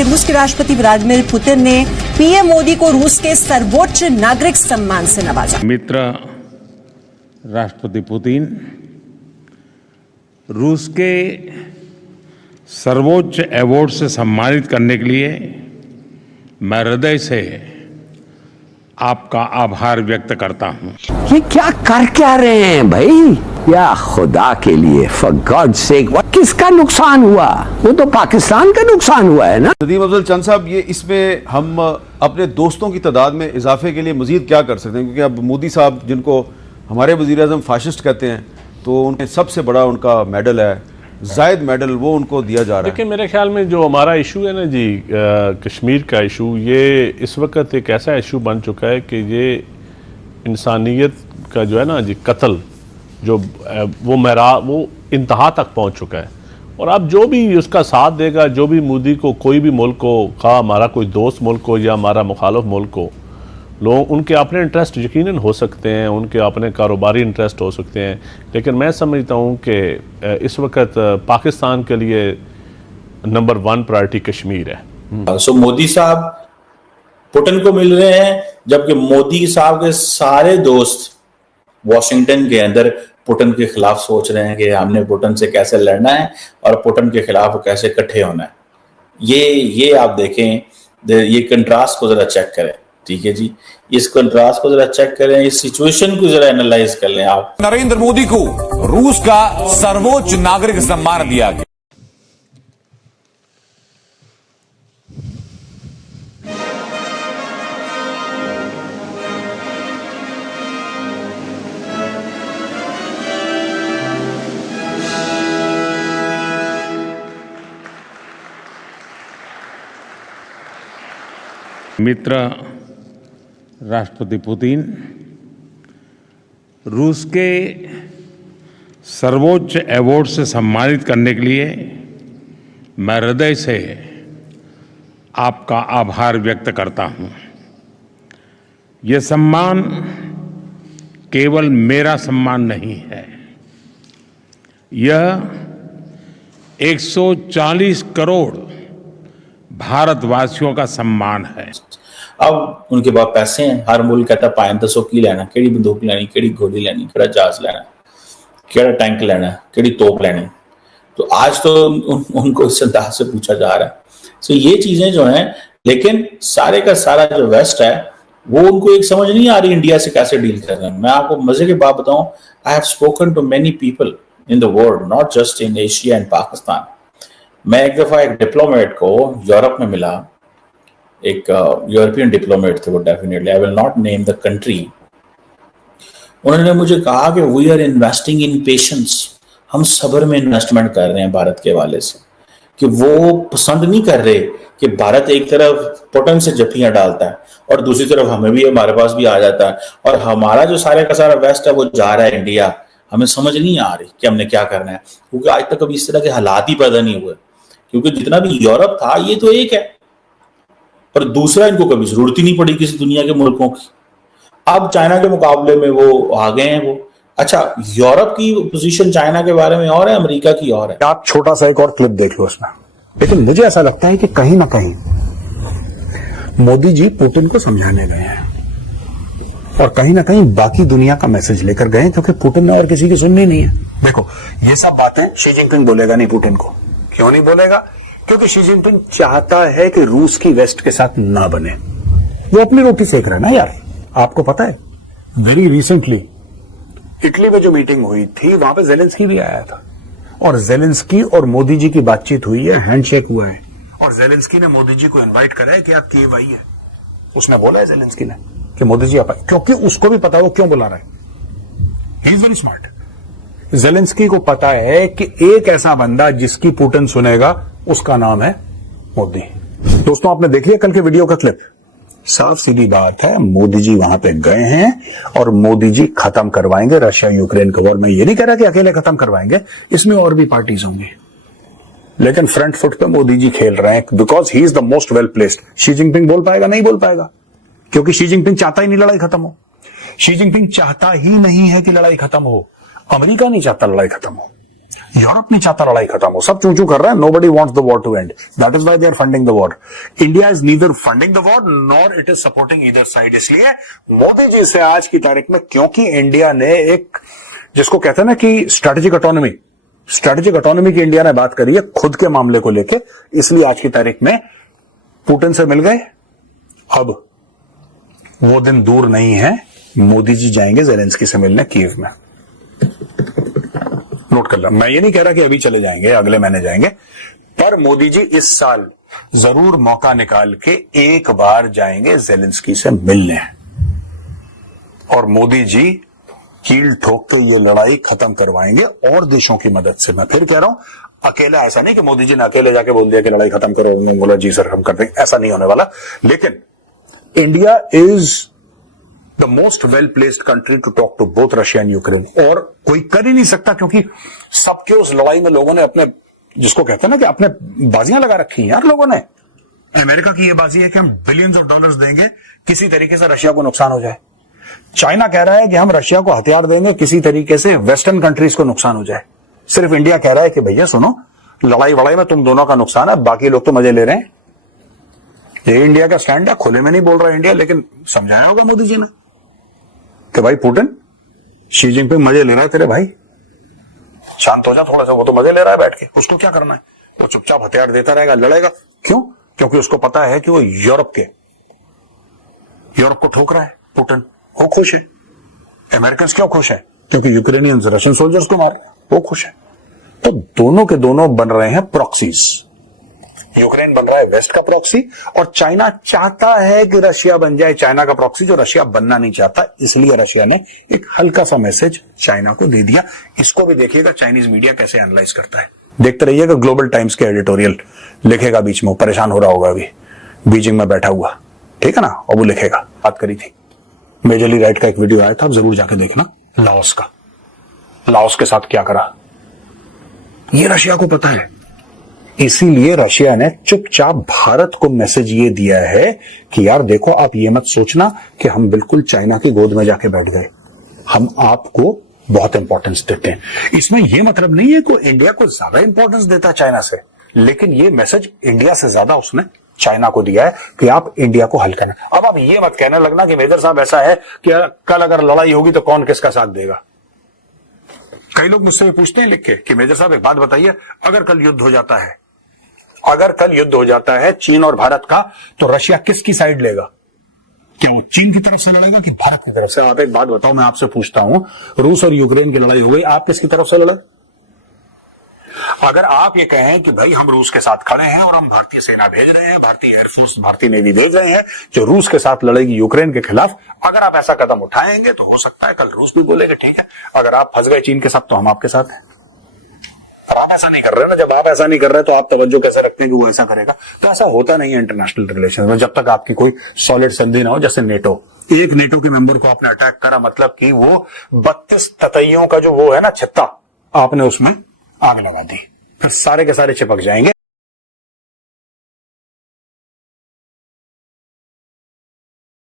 कि रूस के राष्ट्रपति व्लादिमीर पुतिन ने पीएम मोदी को रूस के सर्वोच्च नागरिक सम्मान से नवाजा। मित्र राष्ट्रपति पुतिन रूस के सर्वोच्च अवार्ड से सम्मानित करने के लिए मैं हृदय से आपका आभार व्यक्त करता हूं। ये क्या कर क्या रहे हैं भाई? या खुदा के लिए, फॉर गॉड सेक, किसका नुकसान हुआ? वो तो पाकिस्तान का नुकसान हुआ है ना। नदीम अफजल चंद साहब, ये इसमें हम अपने दोस्तों की तादाद में इजाफे के लिए मजीद क्या कर सकते हैं? क्योंकि अब मोदी साहब, जिनको हमारे वज़ीर-ए-आज़म फाशिस्ट कहते हैं, तो उनके सबसे बड़ा उनका मेडल है, जायद मेडल, वो उनको दिया जा रहा है। देखिए, मेरे ख्याल में जो हमारा इशू है ना जी, कश्मीर का इशू, ये इस वक्त एक ऐसा इशू बन चुका है कि ये इंसानियत का जो है ना जी कत्ल, जो वो इंतहा तक पहुंच चुका है। और अब जो भी उसका साथ देगा, जो भी मोदी को, कोई भी मुल्क हो, खा हमारा कोई दोस्त मुल्क हो या हमारा मुखालिफ मुल्क हो, लोग उनके अपने इंटरेस्ट यकीनन हो सकते हैं, उनके अपने कारोबारी इंटरेस्ट हो सकते हैं, लेकिन मैं समझता हूँ कि इस वक्त पाकिस्तान के लिए नंबर 1 प्रायोरिटी कश्मीर है। सो मोदी साहब पुतिन को मिल रहे हैं, जबकि मोदी साहब के सारे दोस्त वॉशिंगटन के अंदर पुतिन के खिलाफ सोच रहे हैं कि हमने पुतिन से कैसे लड़ना है और पुतिन के खिलाफ कैसे इकट्ठे होना है। ये आप देखें, ये कंट्रास्ट को जरा चेक करें। ठीक है जी, इस कंट्रास्ट को जरा चेक करें, इस सिचुएशन को जरा एनालाइज कर लें आप। नरेंद्र मोदी को रूस का सर्वोच्च नागरिक सम्मान दिया गया। मित्र राष्ट्रपति पुतिन रूस के सर्वोच्च अवार्ड से सम्मानित करने के लिए मैं हृदय से आपका आभार व्यक्त करता हूं। यह सम्मान केवल मेरा सम्मान नहीं है, यह 140 करोड़ भारतवासियों का सम्मान है। अब उनके पास पैसे हैं, हर मुल्क कहता है 500 की लेना, केड़ी बंदूक लेनी, केड़ी गोली लेनी, केड़ा जहाज लेना, केड़ा टैंक लेना, केड़ी तोप लेनी। तो आज तो उनको इस अंदाज से पूछा जा रहा है। सो ये चीजें जो हैं, लेकिन सारे का सारा जो वेस्ट है वो उनको एक समझ नहीं आ रही इंडिया से कैसे डील कर रहे हैं। मैं आपको मजे की बात बताऊं, I have spoken to many people in the world, not just in Asia and Pakistan. मैं एक दफा एक डिप्लोमेट को यूरोप में मिला, एक यूरोपियन डिप्लोमेट थे वो, definitely I will not name the country. उन्होंने मुझे कहा कि we are investing in patience, हम सब्र में इन्वेस्टमेंट कर रहे हैं भारत के हवाले से, कि वो पसंद नहीं कर रहे कि भारत एक तरफ पुतिन से जफ्फियां डालता है और दूसरी तरफ हमें भी, हमारे पास भी आ जाता है, और हमारा जो सारे का सारा वेस्ट है वो जा रहा है इंडिया। हमें समझ नहीं आ रही कि हमने क्या करना है, क्योंकि आज तक कभी इस तरह के हालात ही पैदा नहीं हुए। क्योंकि जितना भी यूरोप था ये तो एक है, पर दूसरा इनको कभी जरूरत ही नहीं पड़ी किसी दुनिया के मुल्कों की। अब चाइना के मुकाबले में वो आ गए हैं वो। अच्छा, यूरोप की पोजीशन चाइना के बारे में और है, अमेरिका की और है। आप छोटा सा एक और क्लिप देख लो उसमें। लेकिन मुझे ऐसा लगता है कि कहीं ना कहीं मोदी जी पुतिन को समझाने गए हैं और कहीं ना कहीं बाकी दुनिया का मैसेज लेकर गए, क्योंकि पुतिन ने और किसी की सुननी नहीं है। देखो, ये सब बातें शी जिनपिंग बोलेगा नहीं पुतिन को। क्यों नहीं बोलेगा? क्योंकि शी जिनपिंग चाहता है कि रूस की वेस्ट के साथ ना बने। वो अपनी रोटी सेक रहा है ना यार। आपको पता है, वेरी रिसेंटली इटली में जो मीटिंग हुई थी, वहां पे जेलेंस्की भी आया था, और जेलेंस्की और मोदी जी की बातचीत हुई है, हैंडशेक हुआ है, और जेलेंस्की ने मोदी जी को इनवाइट करा है कि आप कीव आइए। उसने बोला है जेलेंस्की ने कि मोदी जी आप आइए, क्योंकि उसको भी पता है वो क्यों बुला रहा है। He is very smart. Zelensky को पता है कि एक ऐसा बंदा जिसकी पुतिन सुनेगा, उसका नाम है मोदी। दोस्तों, आपने देख लिया कल के वीडियो का क्लिप। साफ सीधी बात है, मोदी जी वहां पे गए हैं और मोदी जी खत्म करवाएंगे रशिया यूक्रेन का वॉर। मैं ये नहीं कह रहा कि अकेले खत्म करवाएंगे, इसमें और भी पार्टीज होंगी, लेकिन फ्रंट फुट पे मोदी जी खेल रहे हैं, because he is the most well placed. Xi Jinping बोल पाएगा? नहीं बोल पाएगा, क्योंकि शी जिनपिंग चाहता ही नहीं लड़ाई खत्म हो। शी जिनपिंग चाहता ही नहीं है कि लड़ाई खत्म हो। अमेरिका नहीं चाहता लड़ाई खत्म हो। यूरोप नहीं चाहता लड़ाई खत्म हो, सब चूं चूं कर रहे हैं, nobody wants the war to end. That is why they are funding the war. India is neither funding the war nor it is supporting either side. इसलिए मोदी जी से आज की तारीख में, क्योंकि इंडिया ने एक जिसको कहते हैं ना कि स्ट्रेटेजिक ऑटोनॉमी की इंडिया ने बात करी है खुद के मामले को लेके, इसलिए आज की तारीख में पुतिन से मिल गए। अब वो दिन दूर नहीं है, मोदी जी जाएंगे जेलेंस्की से मिलने कीव में। नोट कर लो, मैं ये नहीं कह रहा कि अभी चले जाएंगे, अगले महीने जाएंगे, पर मोदी जी इस साल जरूर मौका निकाल के एक बार जाएंगे जेलेंस्की से मिलने, और मोदी जी कील ठोक के ये लड़ाई खत्म करवाएंगे और देशों की मदद से। मैं फिर कह रहा हूं, अकेला ऐसा नहीं कि मोदी जी ने अकेले जाके बोल दिया कि लड़ाई खत्म करो, उन्होंने बोला जी सर हम कर देंगे, ऐसा नहीं होने वाला। लेकिन India is the most well placed country to talk to both Russia and Ukraine, और कोई कर ही नहीं सकता, क्योंकि सबके उस लड़ाई में लोगों ने अपने, जिसको कहते हैं ना कि अपने बाजियां लगा रखी हैं यार लोगों ने। अमेरिका की यह बाजी है कि हम बिलियंस ऑफ डॉलर्स देंगे, किसी तरीके से रशिया को नुकसान हो जाए। चाइना कह रहा है कि हम रशिया को हथियार देंगे, किसी तरीके से वेस्टर्न कंट्रीज को नुकसान हो जाए। सिर्फ इंडिया कह रहा है कि भैया सुनो, लड़ाई वड़ाई में तुम दोनों का नुकसान है, बाकी लोग तो मजे ले रहे हैं। ये इंडिया का स्टैंड है, खुले में नहीं बोल रहा इंडिया, लेकिन समझाया होगा मोदी जी ने कि भाई पुतिन, शी जिनपिंग मजे ले रहा है तेरे भाई, शांत हो जा थोड़ा सा, वो तो मजे ले रहा है बैठ के, उसको क्या करना है, वो चुपचाप हथियार देता रहेगा, लड़ेगा। क्यों? क्योंकि उसको पता है कि वो यूरोप को ठोक रहा है पुतिन, वो खुश है। अमेरिकन क्यों खुश है? क्योंकि यूक्रेनियंस रशियन सोल्जर्स को मार रहे हैं, वो खुश है। तो दोनों के दोनों बन रहे हैं प्रॉक्सीज। यूक्रेन बन रहा है वेस्ट का प्रॉक्सी, और चाइना चाहता है कि रशिया बन जाए चाइना का प्रॉक्सी, जो रशिया बनना नहीं चाहता। इसलिए रशिया ने एक हल्का सा मैसेज चाइना को दे दिया। इसको भी देखिएगा चाइनीज मीडिया कैसे एनालाइज करता है, देखते रहिएगा। ग्लोबल टाइम्स के एडिटोरियल लिखेगा बीच में, परेशान हो रहा होगा अभी बीजिंग में बैठा हुआ, ठीक है ना, और वो लिखेगा। बात करी थी मेजरली राइट का एक वीडियो आया था, आप जरूर जाके देखना, लाओस का। लाओस के साथ क्या करा ये रशिया को पता है, इसीलिए रशिया ने चुपचाप भारत को मैसेज ये दिया है कि यार देखो, आप ये मत सोचना कि हम बिल्कुल चाइना की गोद में जाके बैठ गए, हम आपको बहुत इंपॉर्टेंस देते हैं। इसमें यह मतलब नहीं है कि इंडिया को ज्यादा इंपॉर्टेंस देता चाइना से, लेकिन ये मैसेज इंडिया से ज्यादा उसने चाइना को दिया है कि आप इंडिया को हल करना। अब आप ये मत कहने लगना कि मेजर साहब ऐसा है कि कल अगर लड़ाई होगी तो कौन किसका साथ देगा। कई लोग मुझसे भी पूछते हैं लिख के कि मेजर साहब एक बात बताइए, अगर कल युद्ध हो जाता है चीन और भारत का, तो रशिया किसकी साइड लेगा? क्या वो चीन की तरफ से लड़ेगा कि भारत की तरफ से? आप एक बात बताओ, मैं आपसे पूछता हूं, रूस और यूक्रेन की लड़ाई हो गई, आप किसकी तरफ से लड़े? अगर आप ये कहें कि भाई हम रूस के साथ खड़े हैं और हम भारतीय सेना भेज रहे हैं, भारतीय एयरफोर्स, भारतीय नेवी भेज रहे हैं जो रूस के साथ लड़ेगी यूक्रेन के खिलाफ, अगर आप ऐसा कदम उठाएंगे तो हो सकता है कल रूस भी बोलेगा ठीक है, अगर आप फंस गए चीन के साथ तो हम आपके साथ हैं। और आप ऐसा नहीं कर रहे ना, जब आप ऐसा नहीं कर रहे तो आप तवज्जो कैसे रखते हैं कि वो ऐसा करेगा? तो ऐसा होता नहीं है इंटरनेशनल रिलेशन में, जब तक आपकी कोई सॉलिड संधि ना हो। जैसे नेटो, एक नेटो के मेंबर को आपने अटैक करा, मतलब कि वो 32 ततैयों का जो वो है ना छित्ता, आपने उसमें आग लगा दी, फिर सारे के सारे चिपक जाएंगे।